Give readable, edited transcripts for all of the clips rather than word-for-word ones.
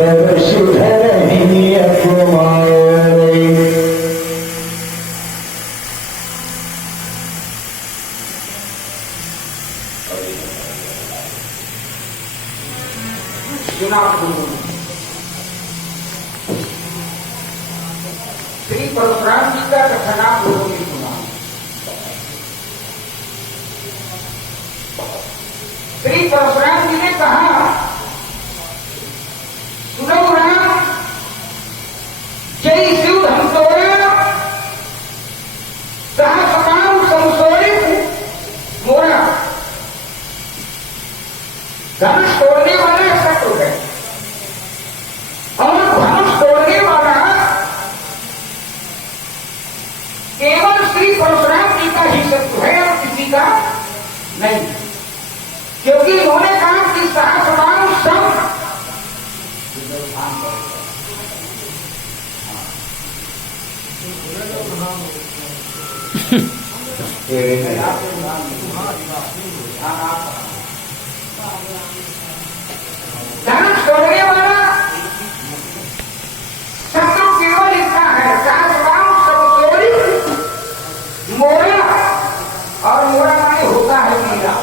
परशुधर ही अपमारे। श्री परशुराम जी का कथन आप लोगों ने सुना। श्री परशुराम जी ने कहा, सुनो राम, जय शिव धमतोरा सहस्राम संशोधित मोरा। धनुष तोड़ने वाला शत्रु है और धनुष तोड़ने वाला केवल श्री परशुराम जी का ही शत्रु है और किसी का नहीं, क्योंकि उन्होंने कहा कि सहस्राम सब धनुष तोड़ने वाला शत्रु केवल इतना है, सहस्राम सब मोरा, और मोरा माने होता है मीरा।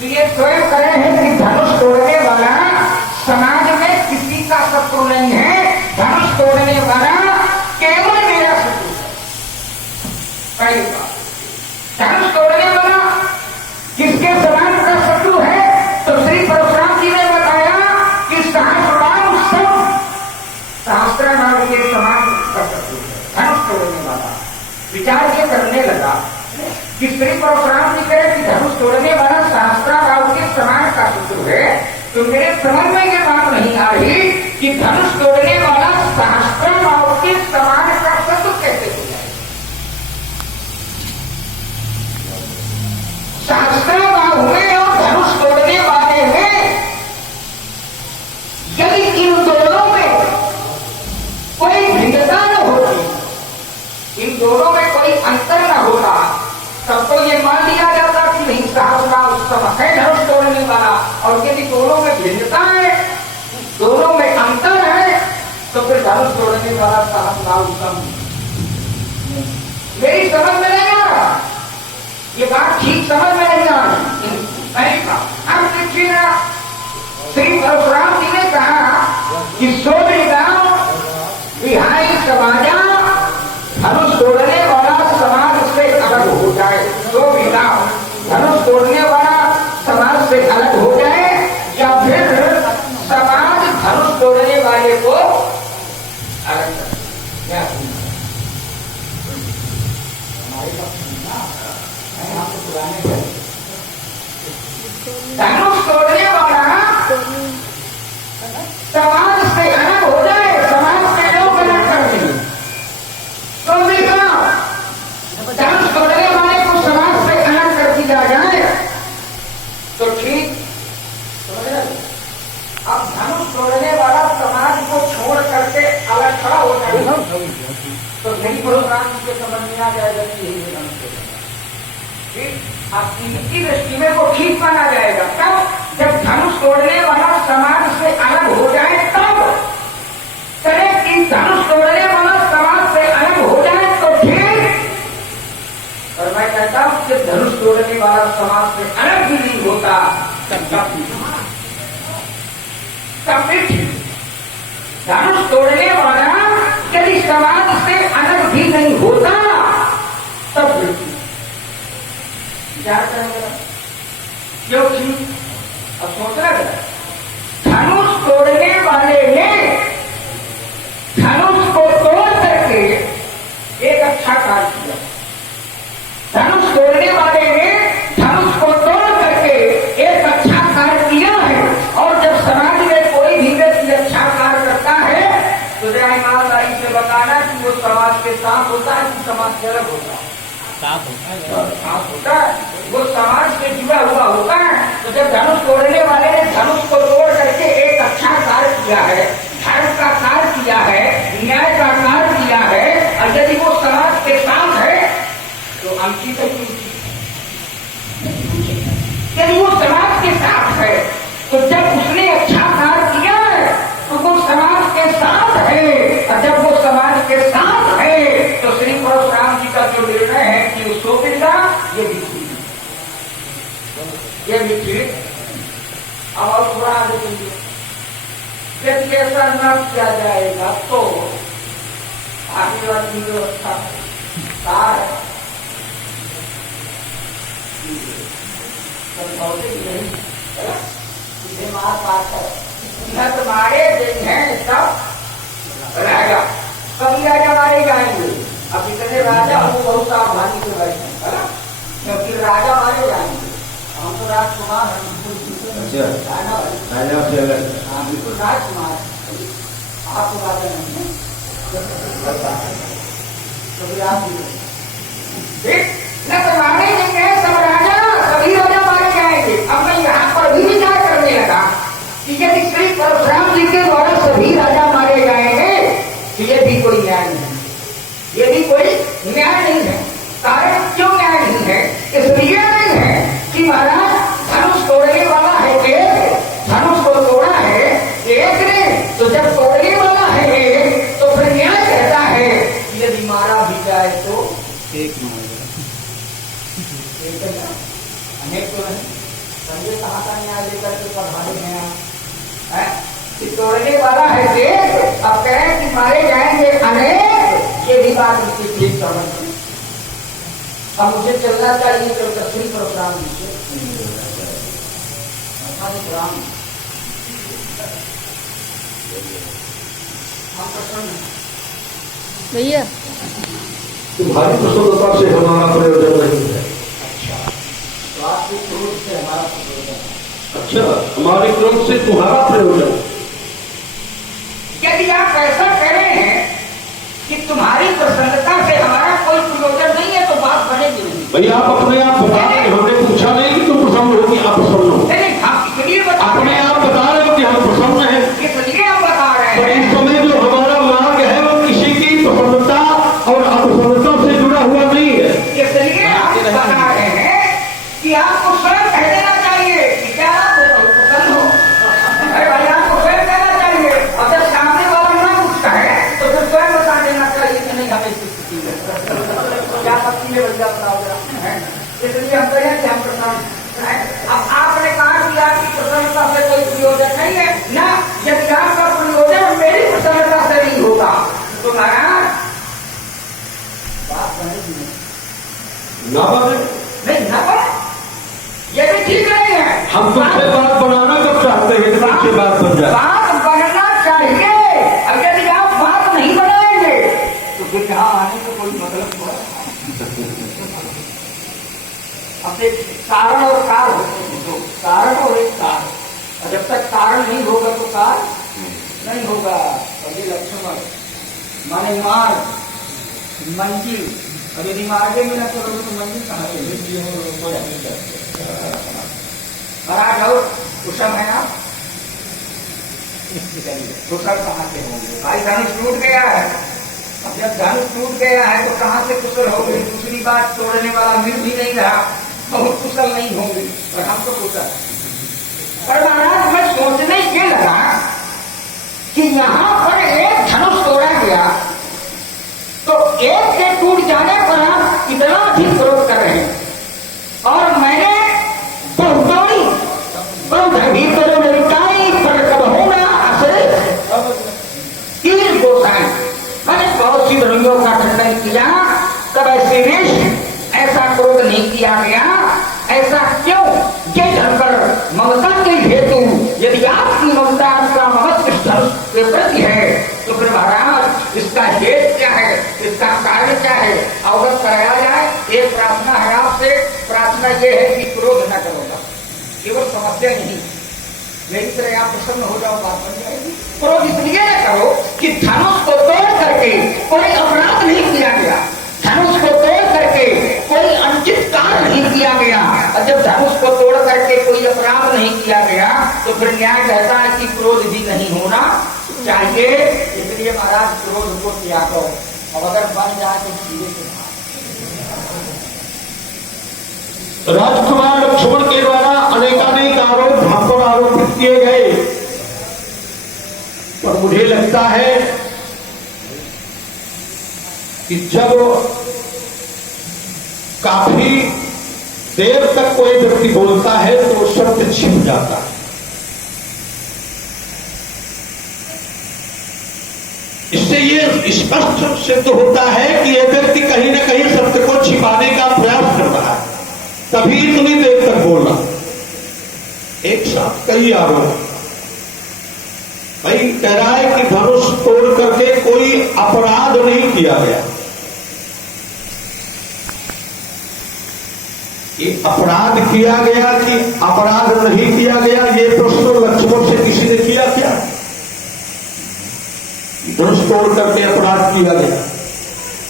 तो ये स्वयं कहे हैं कि धनुष तोड़ने वाला समाज में किसी का शत्रु नहीं है, धनुष तोड़ने वाला केवल मेरा शत्रु है। पहली बात, धनुष तोड़ने वाला किसके समान का शत्रु है? तो श्री परशुराम जी ने बताया कि सहस्राम सब सहस्त्रनाम के समान का शत्रु है धनुष तोड़ने वाला। विचार ये करने लगा कि श्री परशुराम जी कहे कि धनुष तोड़ने वाला सहस्त्राभाव के समान का शत्रु है, तो मेरे समझ में ये बात नहीं आ रही कि धनुष तोड़ने वाला सहस्त्राभाव के समान का शत्रु कैसे हो जाए। सहस्त्राभाव में और धनुष तोड़ने वाले में यदि इन दोनों में कोई भिन्नता न होती, इन दोनों में कोई अंतर न होता, तब तो ये मान लिया जाता कि नहीं सहस्राम सब है धनुष तोड़ने वाला। और यदि दोनों में भिन्नता है, दोनों में अंतर है, तो फिर धनुष तोड़ने वाला सहस्राम सब। मेरी समझ में नहीं आ रहा, ये बात ठीक समझ में नहीं आ रही। नहीं कहा, अब देखिए ना, श्री परशुराम जी ने कहा कि सोने गांव बिहारी समाजा धनुष तोड़ने वाला समाज से अलग हो जाए, तो भी गांव धनुष तोड़ने वाला समाज से अलग हो जाए, या फिर समाज धनुष तोड़ने वाले को अलग कर। धनुष तोड़ने वाला समाज से अलग हो जाए, समाज से लोग अलग कर दें, तो भी धनुष तोड़ने वाले को समाज से अलग कर दिया जाए तो ठीक। अब धनुष तोड़ने वाला समाज को छोड़ करके अलग खड़ा हो जाए तो नहीं परशुराम जी के समझ में आ जाएगा कि यही है धनुष तोड़ने वाला। ठीक, अब इनकी दृष्टि में वो ठीक माना जाएगा तब जब धनुष तोड़ने वाला समाज से अलग हो जाए, तब करे कि धनुष तोड़ने वाला समाज से अलग हो जाए तो ठीक। और मैं कहता हूं कि धनुष तोड़ने वाला समाज से अलग भी नहीं होता तब भी ठीक। धनुष तोड़ने वाला यदि समाज से अलग भी नहीं होता तब भी ठीक। विचार करेंगे क्यों ठीक? अब सोचना गया, धनुष तोड़ने वाले ने धनुष को तोड़ करके एक अच्छा कार्य किया। धनुष तोड़ने वाले ने धनुष को तोड़ करके एक अच्छा कार्य किया है। और जब समाज में कोई भी व्यक्ति अच्छा कार्य करता है तो जरा ईमानदारी से बताना कि वो समाज के साथ होता है कि समाज से अलग होता है? साथ होता है, वो समाज से जुड़ा हुआ होता है। तो जब धनुष तोड़ने वाले ने धनुष को तोड़ करके एक अच्छा कार्य किया है, धर्म का कार्य किया है, न्याय का कार्य किया है, और यदि वो समाज के साथ है तो अंकित है। यदि वो समाज के साथ है तो जब उसने अच्छा कार्य किया है तो वो समाज यदि ऐसा न किया जाएगा तो आगे वाली व्यवस्था कहा है न तुम्हारे दिन है सब रहेगा, कभी राजा मारे जाएंगे। अब इतने राजा हमको बहुत सावधानी से बैठे है ना, क्योंकि राजा मारे जाएंगे। हम तो राजकुमार हैं, बिल्कुल राजकुमार, आपको राजा नहीं है, कभी आप ठीक न तुम्हारे दिन है सब राजा, सभी राजा मारे जाएंगे। अब मैं यहाँ पर भी विचार करने लगा कि यदि श्री परशुराम जी के द्वारा सभी राजा मारे जाएंगे तो ये भी कोई न्याय नहीं है, ये भी कोई न्याय नहीं है। कारण क्यों न्याय नहीं है? इसलिए नहीं है कि महाराज धनुष तोड़ने वाला है एक, धनुष को तोड़ा है एक ने, तो जब तोड़ने वाला है एक तो फिर न्याय कहता है कि यदि मारा भी जाए तो एक अनेक तो नहीं। समझे कहाँ का न्याय लेकर के पढ़ाने हैं आप? कि तोड़ने वाला है एक, अब कहें कि मारे जाएंगे अनेक, ये भी बात इसकी ठीक समझ। अब मुझे चलना चाहिए तो श्री परशुराम जी से हम प्रसन्न भैया तुम्हारी प्रसन्नता से हमारा प्रयोजन नहीं है। अच्छा, हमारे क्रोध से तुम्हारा प्रयोजन। यदि आप ऐसा कह रहे हैं कि तुम्हारी प्रसन्नता से हमारा कोई प्रयोजन नहीं है तो बात बनेगी नहीं। भैया आप अपने आप बता रहे, हमने पूछा नहीं कि तुम प्रसन्न हो कि आप प्रसन्न हो। नहीं, हम इसलिए बता अपने आप बता रहे हो कि हम प्रसन्न हैं, इसलिए हम बता रहे पर हैं। इस समय जो हमारा मार्ग है वो किसी की प्रसन्नता और अप्रसन्नता से जुड़ा हुआ नहीं है। इसलिए हम बता रहे हैं कि आपको स्वयं कह देना चाहिए कि क्या आप प्रसन्न हो। अरे भाई आपको स्वयं कहना चाहिए, और जब सामने वाला ना पूछता है तो फिर स्वयं बता देना चाहिए कि नहीं हमें स्थिति है क्या पत्नी है भैया बताओ जरा। इसलिए हम कहें कि हम प्रसन्न। अब आपने कहा कि आपकी प्रसन्नता से कोई प्रयोजन नहीं है ना, यदि आपका प्रयोजन मेरी प्रसन्नता से नहीं होगा तो महाराज बात बनेगी ना बने नहीं, ना बने, ये भी ठीक नहीं है। हम तुमसे बात बनाना कब चाहते हैं कि तुमसे बात बन जाए? बात बनना चाहिए। अब यदि आप बात नहीं बनाएंगे तो फिर यहाँ आने का कोई मतलब हुआ? अब एक कारण और कार होते हैं, दो कारण और एक कार, और जब तक कारण नहीं होगा तो कार नहीं होगा। अभी लक्ष्मण माने मार्ग मंजिल, और यदि मार्गे में न चलोगे तो मंजिल कहाँ से? महाराज और कुशल है आप, कुशल कहाँ से होंगे? भाई धनुष टूट गया है, अब जब धनुष टूट गया है तो कहाँ से कुशल होंगे? दूसरी बात, तोड़ने वाला मिल भी नहीं रहा, बहुत कुशल नहीं होंगे, पर हम तो कुशल। पर महाराज मैं सोचने ये लगा कि यहाँ पर एक धनुष तोड़ा गया तो एक के टूट जाने पर आप इतना अधिक विरोध कर रहे हैं, और मैंने बहुत सी ध्वनियों का खंडन किया, तब ऐसे ऐसा क्रोध नहीं किया गया। ऐसा क्यों? ये जानकर ममता के हेतु, यदि आपकी ममता आपका ममत्व के प्रति है तो फिर महाराज इसका हेतु क्या है, इसका कारण क्या है, अवगत कराया जाए। एक प्रार्थना है आपसे, प्रार्थना ये है कि क्रोध न करोगा, केवल समस्या नहीं, मेरी तरह आप प्रसन्न हो जाओ, बात बन जाएगी। क्रोध इसलिए न करो कि धनुष को तोड़ करके कोई अपराध नहीं किया गया, धनुष को तोड़ करके कोई अनुचित कार्य नहीं किया गया, और जब धनुष को तोड़ करके कोई अपराध नहीं किया गया तो फिर न्याय कहता है कि क्रोध भी नहीं होना चाहिए। इसलिए महाराज क्रोध को त्यागो, और अगर बन जाए तो धीरे से। राजकुमार लक्ष्मण के द्वारा अनेकानेक आरोप हम पर आरोपित किए गए, पर मुझे लगता है कि जब काफी देर तक कोई व्यक्ति बोलता है तो शब्द छिप जाता है। इससे ये स्पष्ट सिद्ध होता है कि यह व्यक्ति कहीं ना कहीं सत्य को छिपाने का प्रयास कर रहा है, तभी इतनी देर तक बोला। एक साथ कई आरोप, भाई कह रहा है कि धनुष तोड़ करके कोई अपराध नहीं किया गया। ये अपराध किया गया कि अपराध नहीं किया गया, ये प्रश्न लक्ष्मण से किसी ने किया क्या? धनुष तोड़ करके अपराध किया गया।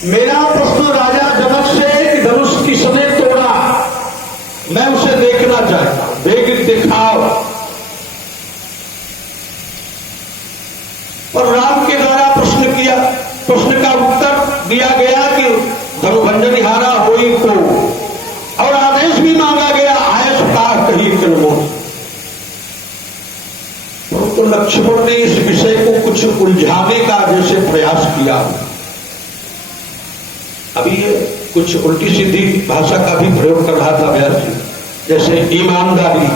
मेरा प्रश्न राजा जनक से कि धनुष किसने तोड़ा, मैं उसे देखना चाहता हूं, देख दिखाओ। और राम के द्वारा प्रश्न किया, प्रश्न का उत्तर दिया गया कि धनुभंजन हारा होई को, और आदेश भी मांगा गया आयस का कही कलमों। तो लक्ष्मण ने इस विषय को कुछ उलझाने का जैसे प्रयास किया। अभी ये कुछ उल्टी सीधी भाषा का भी प्रयोग कर रहा था व्यास जी, जैसे ईमानदारी,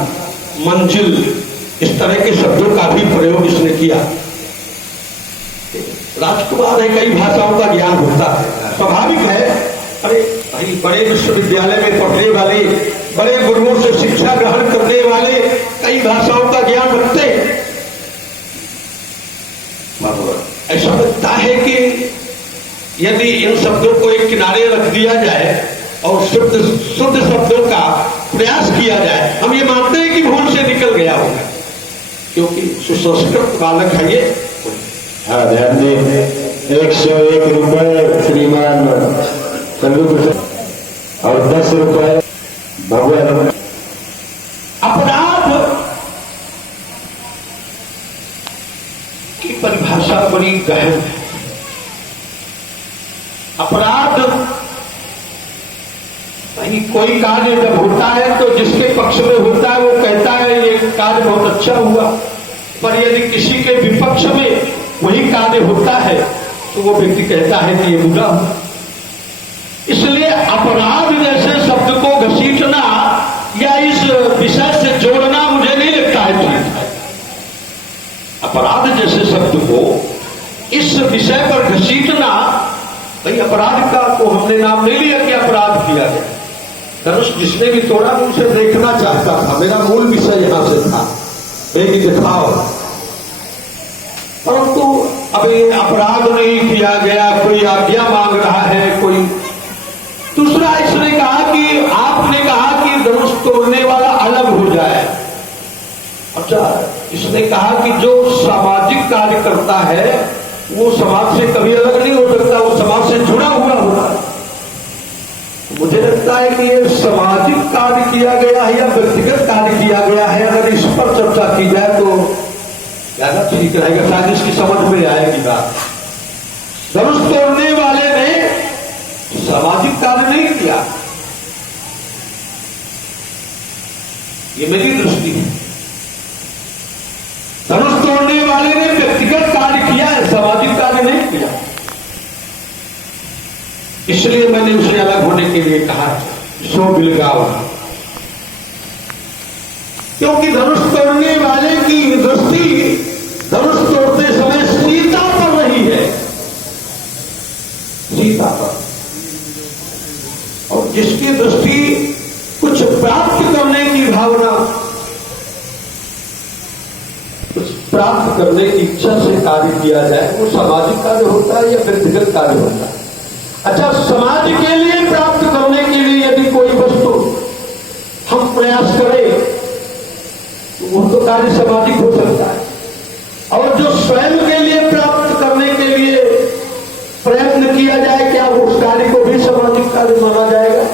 मंजिल, इस तरह के शब्दों का भी प्रयोग इसने किया। राजकुमार है, कई भाषाओं का ज्ञान होता है, स्वाभाविक है। अरे भाई, बड़े विश्वविद्यालय में पढ़ने वाले, बड़े गुरुओं से शिक्षा ग्रहण करने वाले कई भाषाओं का ज्ञान रखते हैं। ऐसा लगता है कि यदि इन शब्दों को एक किनारे रख दिया जाए और शुद्ध शब्दों का प्रयास किया जाए, हम ये मानते हैं कि भूल से निकल गया होगा, क्योंकि सुसंस्कृत बालक है ये। हाँ, ध्यान दें, 101 रुपए श्रीमान और 10 रुपए भगवान। अपराध की परिभाषा बड़ी गहन है। अपराध कोई कार्य जब होता है तो जिसके पक्ष में होता है वो कहता है ये कार्य बहुत अच्छा हुआ, पर यदि किसी के विपक्ष में वही कार्य होता है तो वो व्यक्ति कहता है कि ये बुरा हुआ। इसलिए अपराध जैसे शब्द को घसीटना या इस विषय से जोड़ना मुझे नहीं लगता है ठीक है। अपराध जैसे शब्द को इस विषय पर घसीटना, भाई अपराध का तो हमने नाम नहीं लिया कि अपराध किया गया। धनुष जिसने भी तोड़ा मैं उसे देखना चाहता था, मेरा मूल विषय यहां से था, एक दिखाओ। परंतु अभी अपराध नहीं किया गया, कोई आज्ञा मांग रहा है कोई। दूसरा इसने कहा कि आपने कहा कि धनुष तोड़ने वाला अलग हो जाए। अच्छा, इसने कहा कि जो सामाजिक कार्य करता है वो समाज से कभी अलग नहीं हो सकता, वो समाज से जुड़ा हुआ होता है। मुझे लगता है कि ये सामाजिक कार्य किया गया है या व्यक्तिगत कार्य किया गया है, अगर इस पर चर्चा की जाए तो ज्यादा ठीक रहेगा, शायद इसकी समझ में आएगी बात। धनुष तोड़ने वाले ने सामाजिक कार्य नहीं किया, ये मेरी दृष्टि है। धनुष तोड़ने वाले ने व्यक्तिगत कार्य किया है, सामाजिक कार्य नहीं किया। इसलिए मैंने उसे अलग होने के लिए कहा सो बिलगाव, क्योंकि धनुष तोड़ने वाले की दृष्टि धनुष तोड़ते समय सीता पर रही है, सीता पर। और जिसकी दृष्टि कुछ प्राप्त करने की भावना, कुछ प्राप्त करने की इच्छा से कार्य किया जाए, वो सामाजिक कार्य होता है या व्यक्तिगत कार्य होता है। अच्छा, समाज के लिए प्राप्त करने के लिए यदि कोई वस्तु हम प्रयास करें तो वो तो कार्य सामाजिक हो सकता है, और जो स्वयं के लिए प्राप्त करने के लिए प्रयत्न किया जाए, क्या वो उस कार्य को भी सामाजिक कार्य माना जाएगा?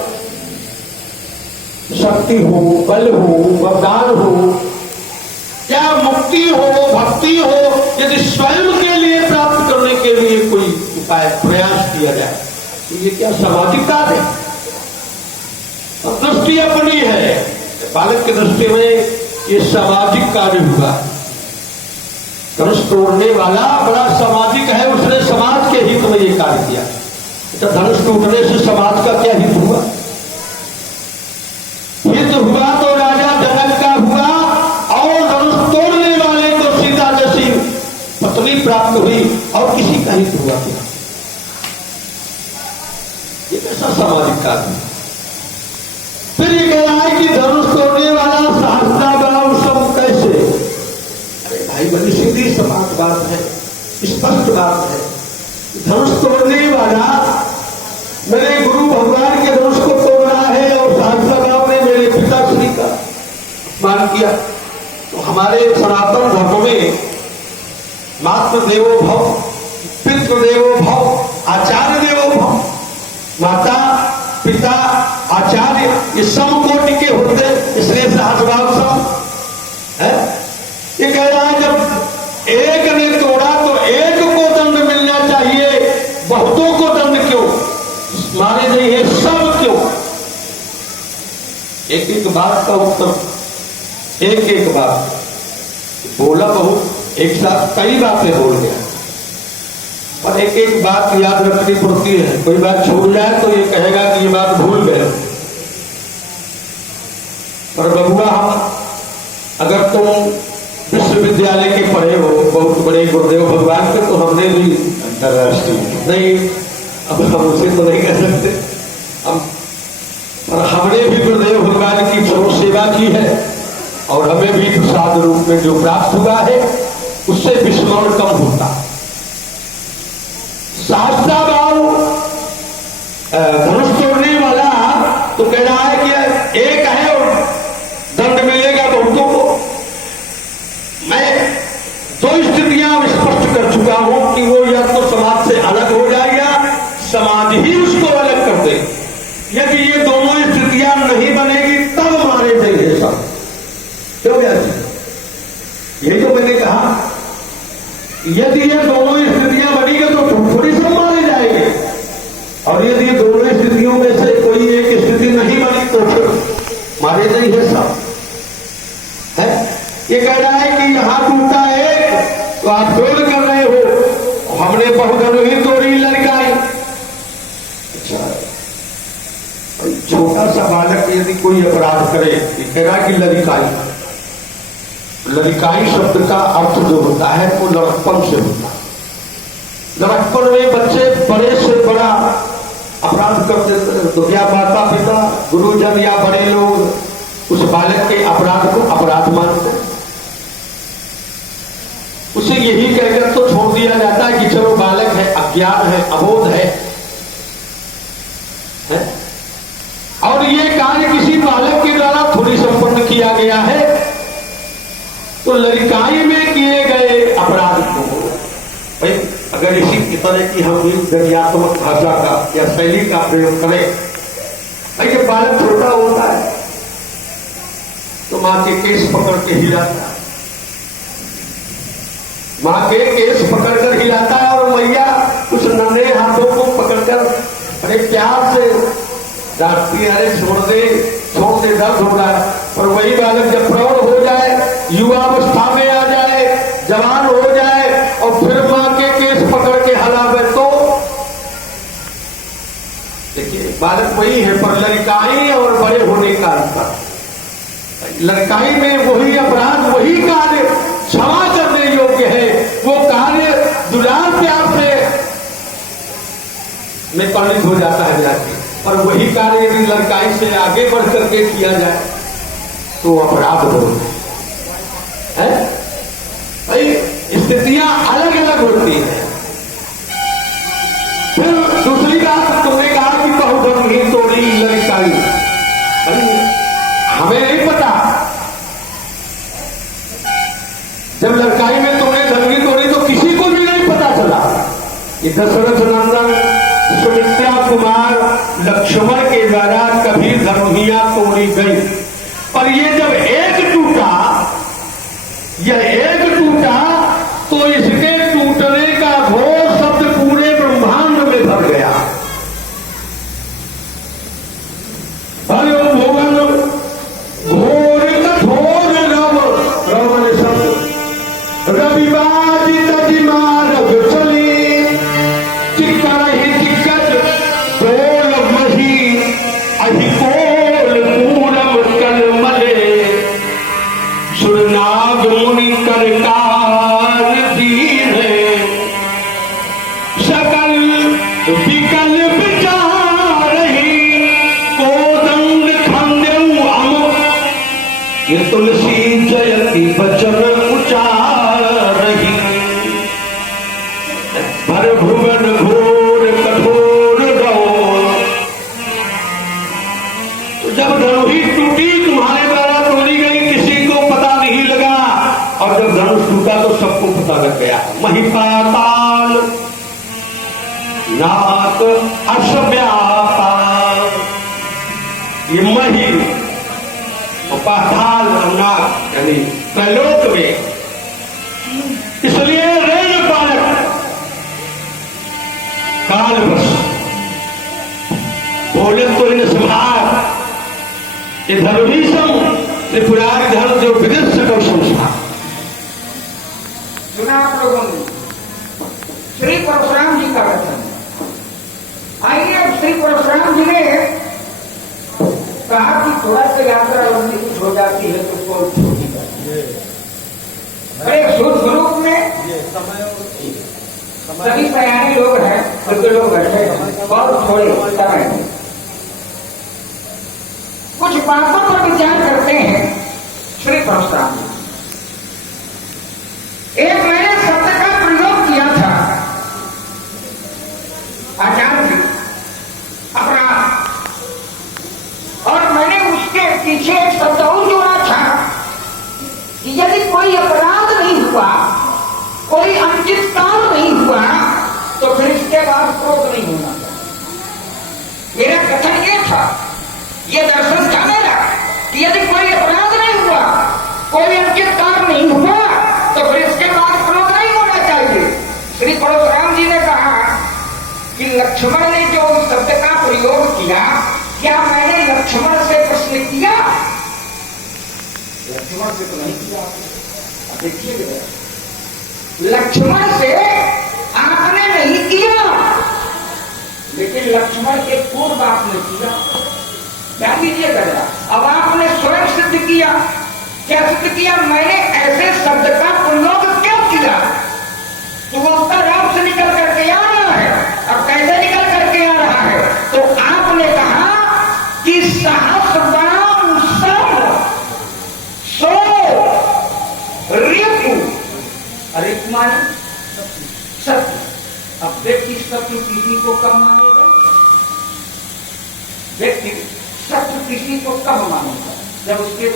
शक्ति हो, बल हो, वरदान हो, या मुक्ति हो, भक्ति हो, यदि स्वयं के लिए प्राप्त करने के लिए कोई उपाय प्रयास किया जाए तो ये क्या सामाजिक कार्य है? दृष्टि अपनी है, बालक की दृष्टि में ये सामाजिक कार्य हुआ। धनुष तोड़ने वाला बड़ा सामाजिक है, उसने समाज के हित में ये कार्य किया। तो धनुष टूटने से समाज का क्या हित हुआ? हित हुआ तो राजा जनक का हुआ, और धनुष तोड़ने वाले को सीता जैसी पत्नी प्राप्त हुई और किसी का हित हुआ क्या? ये कैसा सामाजिक कार्य? फिर ये कह रहा है कि धनुष तोड़ने वाला सहस्त्रागाम सब कैसे? अरे भाई बड़ी सीधी सपाट बात है, स्पष्ट बात है। धनुष तोड़ने वाला मेरे गुरु भगवान के धनुष को तोड़ रहा है और सहस्त्रागाम ने मेरे पिताश्री का मान किया। तो हमारे सनातन धर्म में मातृ देवो भव, पितृ देवो भव, आचार्य देवो भव, माता पिता आचार्य ये समकोटि के होते, इसलिए सहस्रभाव सम है। ये कह रहा है जब एक ने तोड़ा तो एक को दंड मिलना चाहिए, बहुतों को दंड क्यों मारे जाइए, सब क्यों? एक एक बात का उत्तर, एक एक बात बोला, बहुत एक साथ कई बातें बोल गया, पर एक एक बात याद रखनी पड़ती है। कोई बात छूट जाए तो ये कहेगा कि ये बात भूल गए। पर बबुआ, हम अगर तुम विश्वविद्यालय के पढ़े हो, बहुत बड़े गुरुदेव भगवान के, तो हमने भी अंतरराष्ट्रीय नहीं, अब हम उसे तो नहीं कह सकते हम, पर हमने भी गुरुदेव भगवान की जो सेवा की है और हमें भी प्रसाद रूप में जो प्राप्त हुआ है उससे विस्मरण कम होता। सहस्त्रागाम धनुष तोड़ने वाला तो कह रहा है कि एक है और दंड मिलेगा बहुतों को। मैं दो स्थितियां स्पष्ट कर चुका हूं कि वो या तो समाज से अलग हो जाए या समाज ही उसको अलग कर दे। यदि ये दोनों स्थितियां नहीं बनेगी तब मारे जाएंगे सब। क्यों यार, यही तो मैंने कहा, यदि ये दोनों स्थितियां बनेगी तो थोड़ी सब मारे जाएंगे, और यदि ये दोनों स्थितियों में से कोई एक स्थिति नहीं बनी तो फिर मारे जाएंगे सब है। ये कह रहा है कि यहां टूटा एक तो आप शोध कर रहे हो, हमने बहुधन ही तोड़ी लड़काई। अच्छा, छोटा सा बालक यदि कोई अपराध करे, कह रहा है कि लड़काई, लड़काई शब्द का अर्थ जो होता है वो लड़कपन से होता है। लड़कपन में बच्चे बड़े से बड़ा अपराध कर देते हैं, तो क्या माता पिता गुरुजन या बड़े लोग उस बालक के अपराध को अपराध मानते हैं? उसे यही कहकर तो छोड़ दिया जाता है कि चलो बालक है, अज्ञान है, अबोध है? और ये कार्य किसी बालक के द्वारा थोड़ी संपन्न किया गया है। तो लड़काई में किए गए अपराध को भाई, अगर इसी की तरह की हम भी व्यंग्यात्मक भाषा का या शैली का प्रयोग करें, भाई ये बालक छोटा होता है तो मां के केस पकड़ के हिलाता है, मां के केस पकड़कर हिलाता है और मैया उस नन्हे हाथों को पकड़कर बड़े प्यार से डांटती है, अरे छोड़ दे दर्द हो रहा है। और वही बालक जब प्रौढ़ हो जाए, युवावस्था में आ जाए, जवान हो जाए और फिर मां के केस पकड़ के हलावे तो देखिए बालक वही है, पर लड़काई और बड़े होने का अंतर। लड़काई में वही अपराध, वही कार्य क्षमा करने योग्य है, वो कार्य दुलार प्यार से में परिणित हो जाता है जाके, और वही कार्य यदि लड़काई से आगे बढ़ करके किया जाए तो अपराध हो है। भाई स्थितियां अलग अलग होती हैं। फिर दूसरी बात तुमने कहा कि बहुधन ही तोड़ी लड़काई, हमें नहीं पता जब लड़काई में तुमने धनगी तोड़ी तो किसी को भी नहीं पता चला। ये दशरथ नंदन सुमित्रा कुमार लक्ष्मण के द्वारा कभी धनुहिया तोड़ी गई, और ये जब एक टूटा, यह एक टूटा तो इसके टूटने का घोर शब्द पूरे ब्रह्मांड में भर गया। हरि ओम भुवन घोर कठोर रव ने शब्द रविवाजित दिमाग चली चिक्कर ही चिक्कत डोल मही अहिकोल पूरम कल मले सुरनाग मुनि कर विकल विचारही कोदंड खंदेऊ अम ये तुलसी जयति बचन उचारही भर भुवन घोर कठोर गौर। जब धनुही टूटी तुम्हारे द्वारा तोड़ी गई किसी को पता नहीं लगा और जब धनुष टूटा तो सबको पता लग गया। महिपाताल नाक अश्व्यापाल ये मही और पाताल और नाक यानी त्रैलोक में, इसलिए रेण पालक कालवश बोले तो इन संहार ये धनुषम त्रिपुरारी धर्म जो विदेश सकल संसार। सुना आप लोगों ने श्री परशुराम जी का वचन। आइए अब श्री परशुराम जी ने कहा कि थोड़ा सा यात्रा लंबी कुछ हो जाती है तो उसको छोटी कर। अरे शुद्ध स्वरूप में सभी प्रयाणी लोग हैं, सभी लोग बैठे हैं, बहुत थोड़े समय में कुछ बातों पर विचार करते हैं श्री परशुराम जी। एक मैंने शब्द का प्रयोग किया था आचार्य जी अपना, और मैंने उसके पीछे एक शब्द और जोड़ा था कि यदि कोई अपराध नहीं हुआ, कोई अनुचित काम नहीं हुआ तो फिर इसके बाद क्रोध नहीं होना चाहिए। मेरा कथन ये था, ये दर्शन था मेरा कि यदि कोई अपराध नहीं हुआ, कोई अनुचित काम नहीं हुआ तो फिर इसके बाद क्रोध नहीं होना चाहिए। श्री परशुराम जी ने कहा कि लक्ष्मण ने जो शब्द का प्रयोग किया, क्या मैंने लक्ष्मण से प्रश्न किया? लक्ष्मण से तो नहीं किया। देखिए लक्ष्मण से आपने नहीं किया, लेकिन लक्ष्मण के पूर्व आपने किया। क्या कीजिए करेगा? अब आपने स्वयं सिद्ध किया। क्या सिद्ध किया? मैंने ऐसे शब्द का प्रयोग क्यों किया? तो वो उत्तर आपसे निकल करके आ रहा है। अब कैसे निकल करके आ रहा है? तो आपने कहा कि सहस्रवाम सब सो ऋतु। अरे माने सत्य। अब व्यक्ति सत्य किसी को कब मानेगा? व्यक्ति सत्य किसी को कब मानेगा? जब उसके